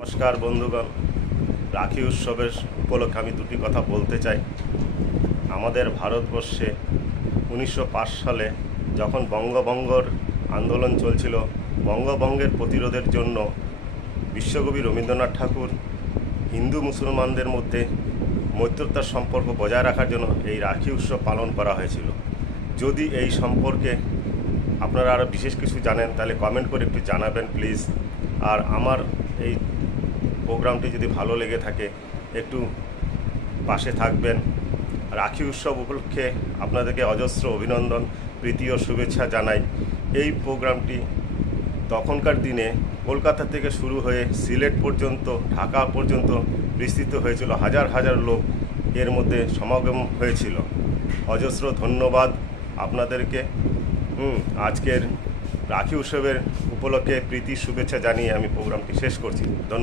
নমস্কার বন্ধুগণ, রাখি উৎসবের উপলক্ষে আমি দুটি কথা বলতে চাই। আমাদের ভারতবর্ষে 1905 সালে যখন বঙ্গভঙ্গর আন্দোলন চলছিল, বঙ্গভঙ্গের প্রতিরোধের জন্য বিশ্বকবি রবীন্দ্রনাথ ঠাকুর হিন্দু মুসলমানদের মধ্যে মৈত্রতার সম্পর্ক বজায় রাখার জন্য এই রাখি উৎসব পালন করা হয়েছিল। যদি এই সম্পর্কে আপনারা আরও বিশেষ কিছু জানেন তাহলে কমেন্ট করে একটু জানাবেন প্লিজ। আর আমার এই প্রোগ্রামটি যদি ভালো লেগে থাকে একটু পাশে থাকবেন। রাখি উৎসব উপলক্ষে আপনাদেরকে অজস্র অভিনন্দন, প্রীতি ও শুভেচ্ছা জানাই। এই প্রোগ্রামটি তখনকার দিনে কলকাতা থেকে শুরু হয়ে সিলেট পর্যন্ত, ঢাকা পর্যন্ত বিস্তৃত হয়েছিল। হাজার হাজার লোক এর মধ্যে সমাগম হয়েছিল। অজস্র ধন্যবাদ আপনাদেরকে। আজকের রাখি উৎসবের উপলক্ষে প্রীতি শুভেচ্ছা জানিয়ে আমি প্রোগ্রামটি শেষ করছি। ধন্যবাদ।